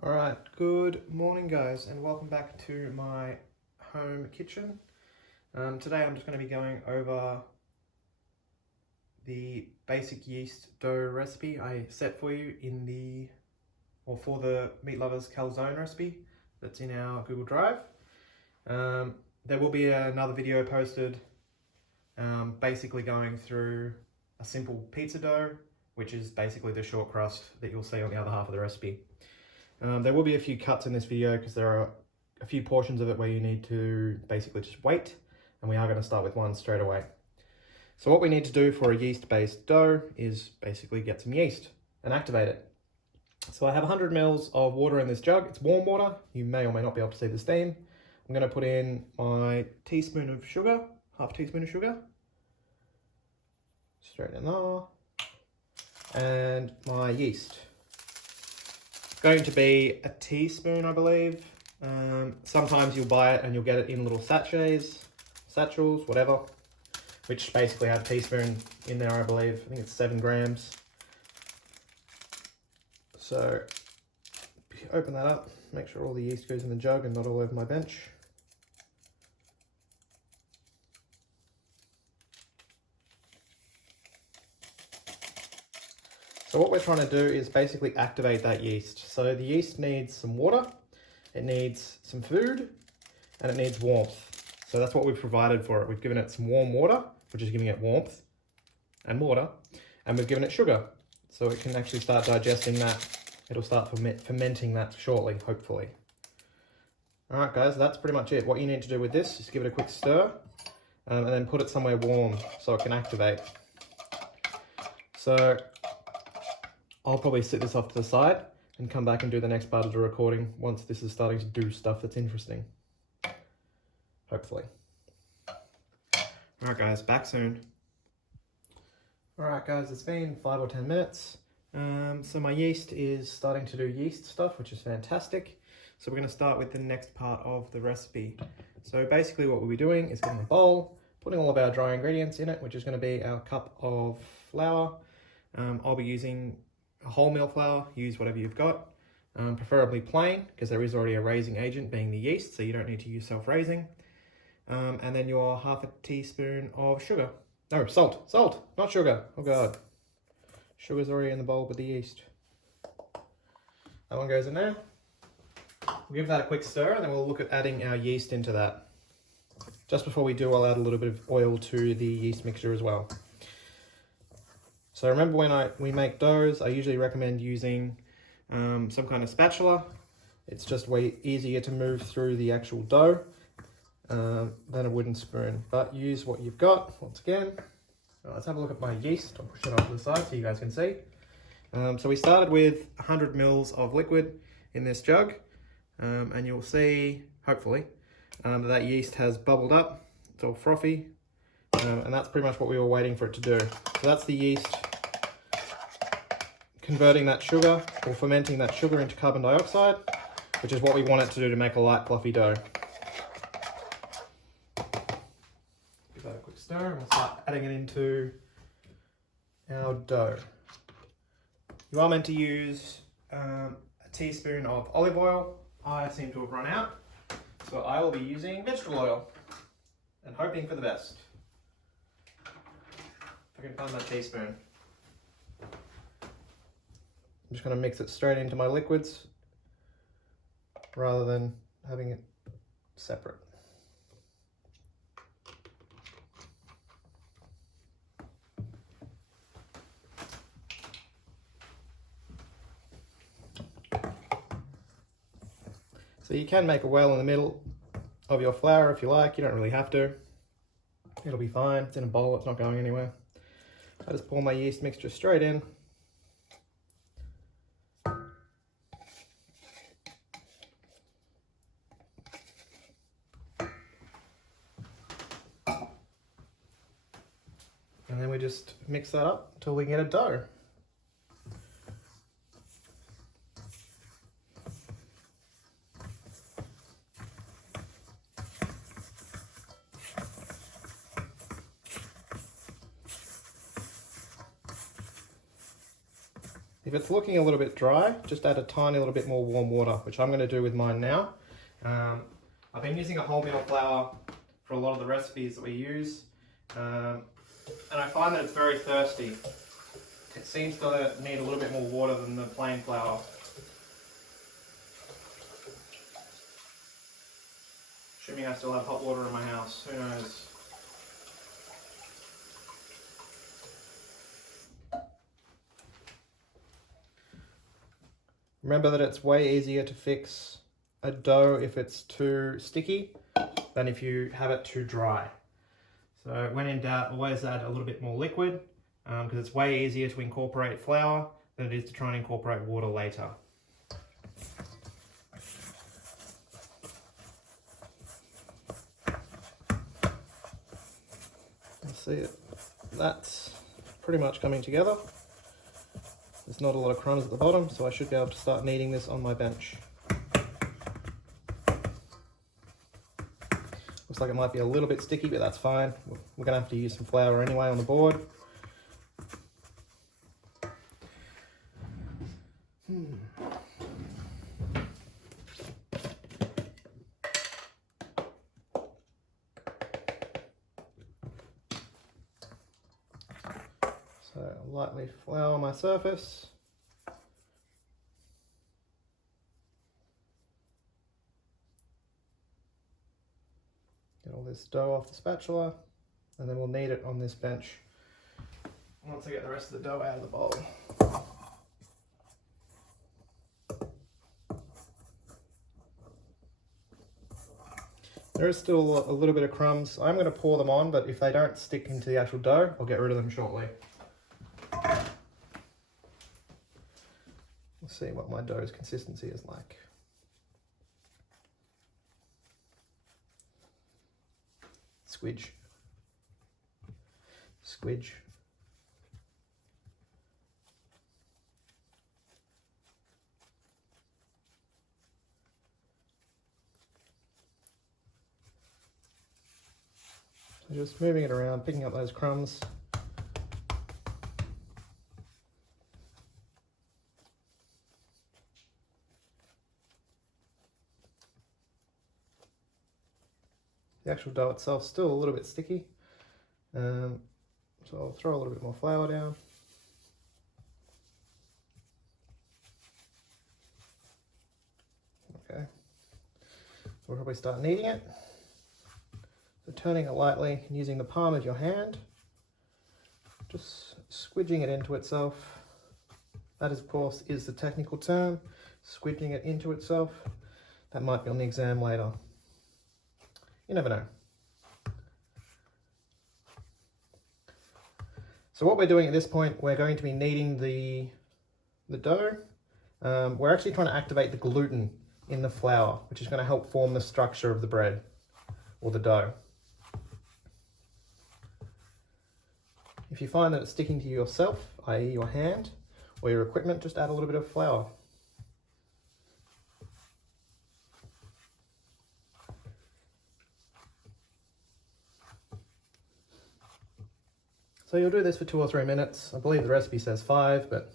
Alright, good morning guys and welcome back to my home kitchen. Today I'm just going to be going over the basic yeast dough recipe I set for you for the Meat Lovers Calzone recipe that's in our Google Drive. There will be another video posted basically going through a simple pizza dough, which is basically the short crust that you'll see on the other half of the recipe. There will be a few cuts in this video because there are a few portions of it where you need to basically just wait, and we are going to start with one straight away. So what we need to do for a yeast-based dough is basically get some yeast and activate it. So I have 100 ml of water in this jug. It's warm water. You may or may not be able to see the steam. I'm going to put in my teaspoon of sugar, half teaspoon of sugar, straight in there, and my yeast. Going to be a teaspoon, I believe. Sometimes you'll buy it and you'll get it in little satchels, whatever, which basically have a teaspoon in there, I believe. I think it's 7 grams. So open that up, make sure all the yeast goes in the jug and not all over my bench. So what we're trying to do is basically activate that yeast. So the yeast needs some water, it needs some food, and it needs warmth. So that's what we've provided for it. We've given it some warm water, which is giving it warmth and water, and we've given it sugar. So it can actually start digesting that. It'll start fermenting that shortly, hopefully. All right, guys, that's pretty much it. What you need to do with this is give it a quick stir, and then put it somewhere warm so it can activate. So I'll probably sit this off to the side and come back and do the next part of the recording once this is starting to do stuff that's interesting. Hopefully. Alright guys, back soon. Alright guys, it's been 5 or 10 minutes. So my yeast is starting to do yeast stuff, which is fantastic. So we're going to start with the next part of the recipe. So basically what we'll be doing is getting a bowl, putting all of our dry ingredients in it, which is going to be our cup of flour. I'll be using a wholemeal flour. Use whatever you've got, preferably plain because there is already a raising agent being the yeast, so you don't need to use self-raising. And then your half a teaspoon of sugar. No, salt, not sugar. Oh God, sugar's already in the bowl with the yeast. That one goes in there. We'll give that a quick stir and then we'll look at adding our yeast into that. Just before we do, I'll add a little bit of oil to the yeast mixture as well. So remember when we make doughs, I usually recommend using some kind of spatula. It's just way easier to move through the actual dough than a wooden spoon. But use what you've got, once again. Let's have a look at my yeast. I'll push it off to the side so you guys can see. So we started with 100 ml of liquid in this jug. And you'll see, hopefully, that yeast has bubbled up. It's all frothy. And that's pretty much what we were waiting for it to do. So that's the yeast converting that sugar or fermenting that sugar into carbon dioxide, which is what we want it to do to make a light fluffy dough. Give that a quick stir and we'll start adding it into our dough. You are meant to use a teaspoon of olive oil. I seem to have run out, so I will be using vegetable oil and hoping for the best. If I can find my teaspoon. I'm just going to mix it straight into my liquids rather than having it separate. So you can make a well in the middle of your flour if you like. You don't really have to. It'll be fine. It's in a bowl. It's not going anywhere. I just pour my yeast mixture straight in. And then we just mix that up until we get a dough. If it's looking a little bit dry, just add a tiny little bit more warm water, which I'm going to do with mine now. I've been using a wholemeal flour for a lot of the recipes that we use, and I find that it's very thirsty. It seems to need a little bit more water than the plain flour. Assuming I still have hot water in my house, who knows? Remember that it's way easier to fix a dough if it's too sticky than if you have it too dry. So when in doubt, always add a little bit more liquid, because it's way easier to incorporate flour than it is to try and incorporate water later. See it, that's pretty much coming together. There's not a lot of crumbs at the bottom, so I should be able to start kneading this on my bench. Looks like it might be a little bit sticky, but that's fine. We're going to have to use some flour anyway on the board. So lightly flour my surface. Get all this dough off the spatula, and then we'll knead it on this bench once I get the rest of the dough out of the bowl. There is still a little bit of crumbs. I'm going to pour them on, but if they don't stick into the actual dough, I'll get rid of them shortly. We'll see what my dough's consistency is like. Squidge. Squidge. So just moving it around, picking up those crumbs. The actual dough itself is still a little bit sticky, so I'll throw a little bit more flour down. Okay, we'll probably start kneading it. So turning it lightly and using the palm of your hand, just squidging it into itself. That, of course, is the technical term, squidging it into itself. That might be on the exam later. You never know. So what we're doing at this point, we're going to be kneading the dough. We're actually trying to activate the gluten in the flour, which is going to help form the structure of the bread or the dough. If you find that it's sticking to yourself, i.e. your hand or your equipment, just add a little bit of flour. So you'll do this for 2 or 3 minutes. I believe the recipe says 5, but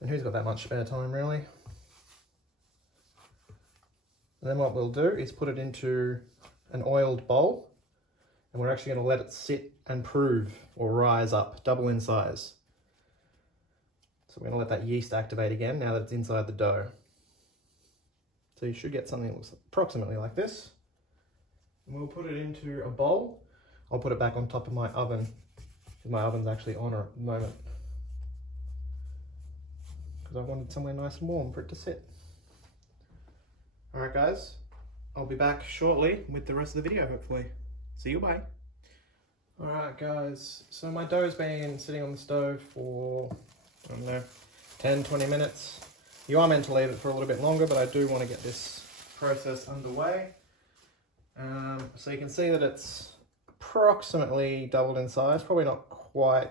and who's got that much spare time really? And then what we'll do is put it into an oiled bowl, and we're actually going to let it sit and prove or rise up, double in size. So we're going to let that yeast activate again now that it's inside the dough. So you should get something that looks approximately like this. And we'll put it into a bowl. I'll put it back on top of my oven, because my oven's actually on at the moment, because I wanted somewhere nice and warm for it to sit. Alright guys, I'll be back shortly with the rest of the video hopefully. See you, bye. Alright guys, so my dough's been sitting on the stove for, I don't know, 10-20 minutes. You are meant to leave it for a little bit longer, but I do want to get this process underway. So you can see that it's approximately doubled in size, probably not quite,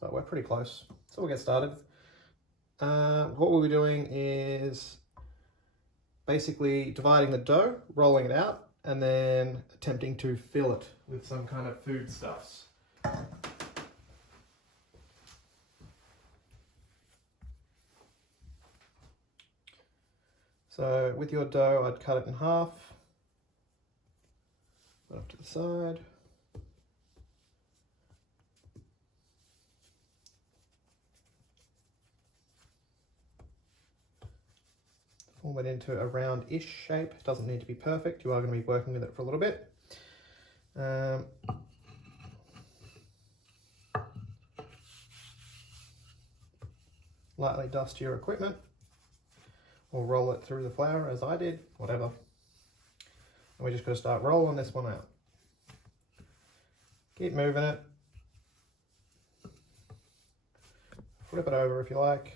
but we're pretty close. So we'll get started. What we'll be doing is basically dividing the dough, rolling it out, and then attempting to fill it with some kind of foodstuffs. So with your dough, I'd cut it in half, put it off to the side. Form it into a round-ish shape. It doesn't need to be perfect. You are going to be working with it for a little bit. Lightly dust your equipment, or roll it through the flour as I did, whatever. And we just got to start rolling this one out. Keep moving it. Flip it over if you like.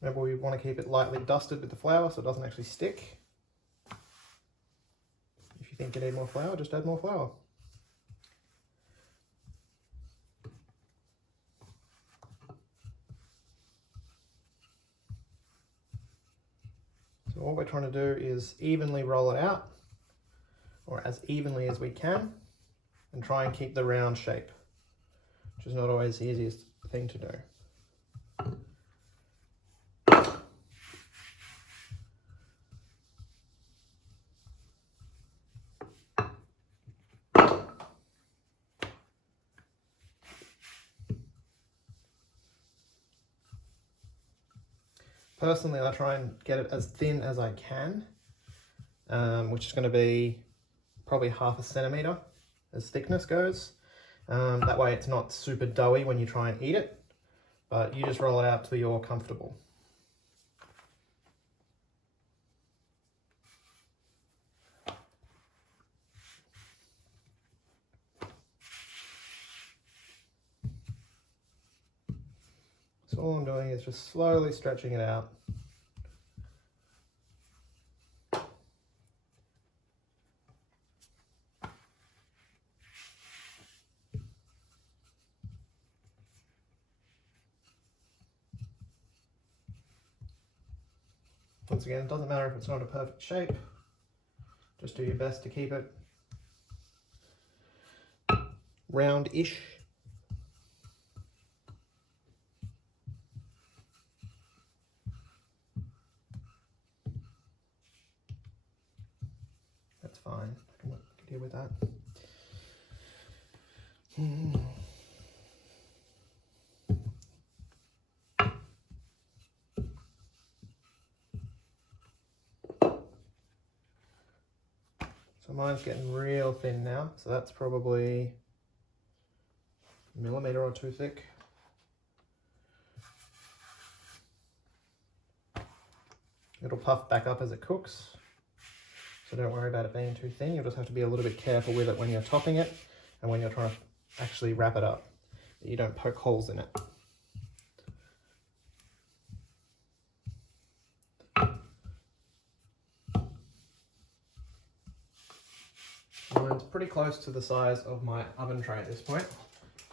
Remember, we want to keep it lightly dusted with the flour so it doesn't actually stick. If you think you need more flour, just add more flour. So what we're trying to do is evenly roll it out, or as evenly as we can, and try and keep the round shape, which is not always the easiest thing to do. Personally, I try and get it as thin as I can, which is going to be probably 1/2 centimetre as thickness goes. That way it's not super doughy when you try and eat it, but you just roll it out till you're comfortable. So all I'm doing is just slowly stretching it out. Once again, it doesn't matter if it's not a perfect shape, just do your best to keep it round-ish. That's fine, I can deal with that. So mine's getting real thin now, so that's probably a millimetre or 2 thick. It'll puff back up as it cooks, so don't worry about it being too thin. You'll just have to be a little bit careful with it when you're topping it and when you're trying to actually wrap it up, that you don't poke holes in it. Mine's pretty close to the size of my oven tray at this point,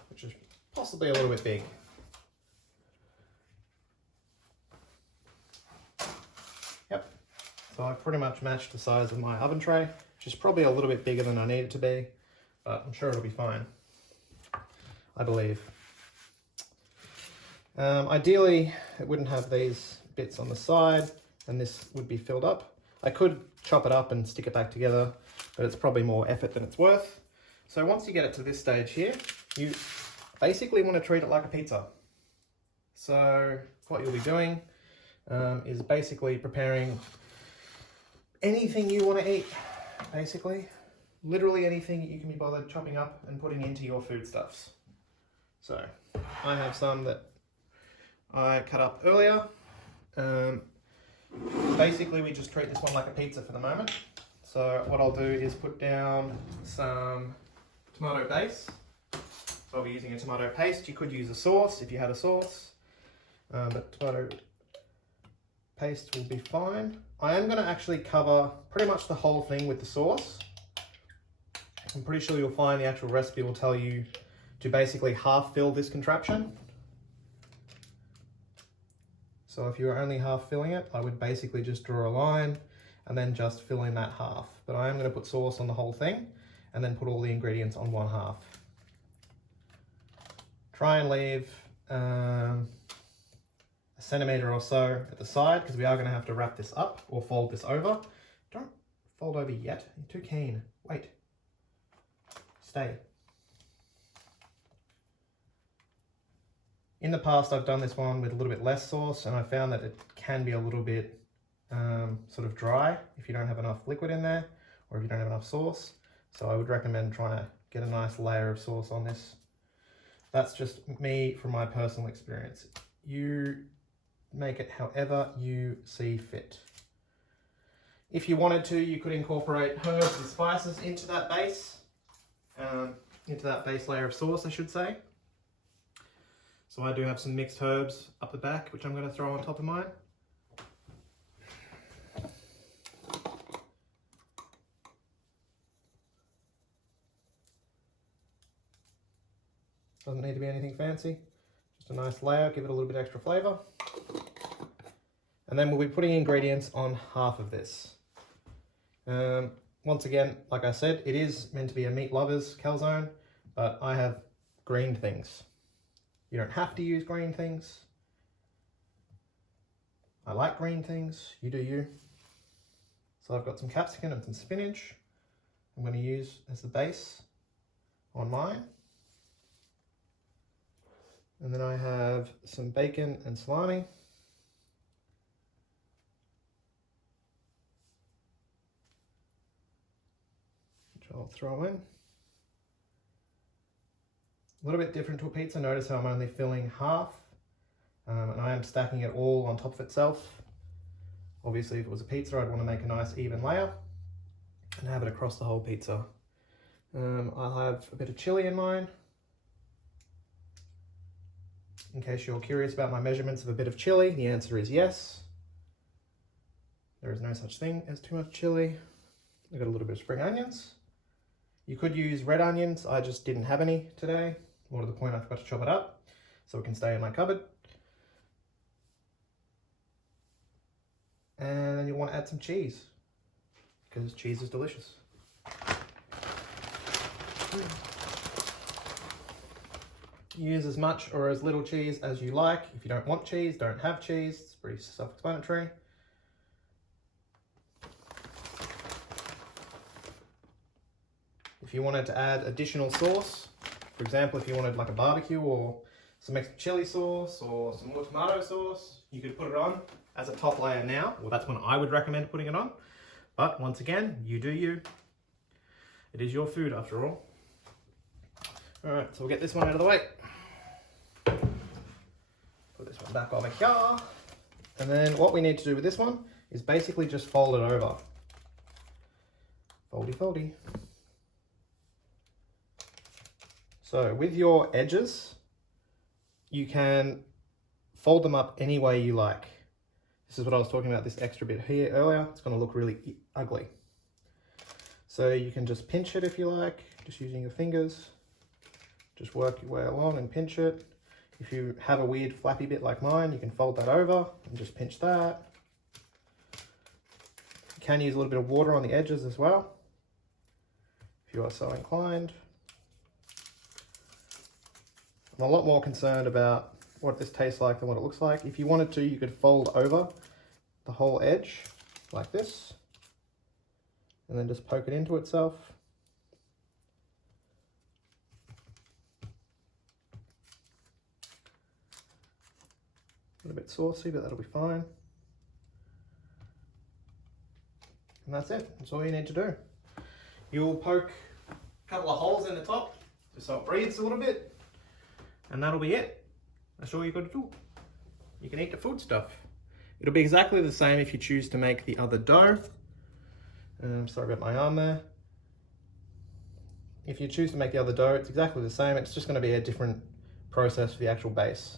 which is possibly a little bit big. Yep, so I've pretty much matched the size of my oven tray, which is probably a little bit bigger than I need it to be, but I'm sure it'll be fine, I believe. Ideally, it wouldn't have these bits on the side, and this would be filled up. I could chop it up and stick it back together, but it's probably more effort than it's worth. So once you get it to this stage here, you basically want to treat it like a pizza. So what you'll be doing is basically preparing anything you want to eat, basically. Literally anything you can be bothered chopping up and putting into your foodstuffs. So I have some that I cut up earlier. Basically we just treat this one like a pizza for the moment. So what I'll do is put down some tomato base. So I'll be using a tomato paste. You could use a sauce if you had a sauce, but tomato paste will be fine. I am going to actually cover pretty much the whole thing with the sauce. I'm pretty sure you'll find the actual recipe will tell you to basically half fill this contraption. So if you're only half filling it, I would basically just draw a line and then just fill in that half. But I am going to put sauce on the whole thing and then put all the ingredients on one half. Try and leave a centimetre or so at the side, because we are going to have to wrap this up or fold this over. Don't fold over yet, you're too keen. Wait. Stay. In the past, I've done this one with a little bit less sauce, and I found that it can be a little bit sort of dry if you don't have enough liquid in there, or if you don't have enough sauce. So I would recommend trying to get a nice layer of sauce on this. That's just me from my personal experience. You make it however you see fit. If you wanted to, you could incorporate herbs and spices into that base layer of sauce, I should say. So I do have some mixed herbs up the back, which I'm going to throw on top of mine. Doesn't need to be anything fancy, just a nice layer, give it a little bit extra flavour. And then we'll be putting ingredients on half of this. Once again, like I said, it is meant to be a meat lover's calzone, but I have greened things. You don't have to use green things. I like green things, you do you. So I've got some capsicum and some spinach I'm going to use as the base on mine. And then I have some bacon and salami. Which I'll throw in. A little bit different to a pizza. Notice how I'm only filling half. And I am stacking it all on top of itself. Obviously, if it was a pizza, I'd want to make a nice even layer and have it across the whole pizza. I'll have a bit of chili in mine. In case you're curious about my measurements of a bit of chili, the answer is yes. There is no such thing as too much chili. I've got a little bit of spring onions. You could use red onions, I just didn't have any today. More to the point, I forgot to chop it up, so it can stay in my cupboard. And then you want to add some cheese, because cheese is delicious. Use as much or as little cheese as you like. If you don't want cheese, don't have cheese. It's pretty self-explanatory. If you wanted to add additional sauce, for example, if you wanted like a barbecue or some extra chili sauce or some more tomato sauce, you could put it on as a top layer now. Well, that's when I would recommend putting it on. But once again, you do you. It is your food after all. All right, so we'll get this one out of the way. Put this one back over here. And then what we need to do with this one is basically just fold it over. Foldy, foldy. So with your edges, you can fold them up any way you like. This is what I was talking about, this extra bit here earlier. It's going to look really ugly. So you can just pinch it if you like, just using your fingers. Just work your way along and pinch it. If you have a weird flappy bit like mine, you can fold that over and just pinch that. You can use a little bit of water on the edges as well, if you are so inclined. I'm a lot more concerned about what this tastes like than what it looks like. If you wanted to, you could fold over the whole edge like this, and then just poke it into itself. A little bit saucy, but that'll be fine. And that's it. That's all you need to do. You'll poke a couple of holes in the top just so it breathes a little bit, and that'll be it. That's all you've got to do. You can eat the food stuff. It'll be exactly the same if you choose to make the other dough. Sorry about my arm there. If you choose to make the other dough, it's exactly the same. It's just going to be a different process for the actual base.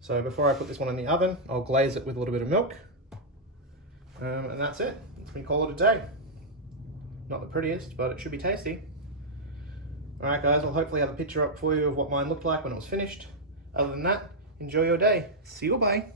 So before I put this one in the oven, I'll glaze it with a little bit of milk. And that's it. We can call it a day. Not the prettiest, but it should be tasty. Alright guys, I'll hopefully have a picture up for you of what mine looked like when it was finished. Other than that, enjoy your day. See you, bye.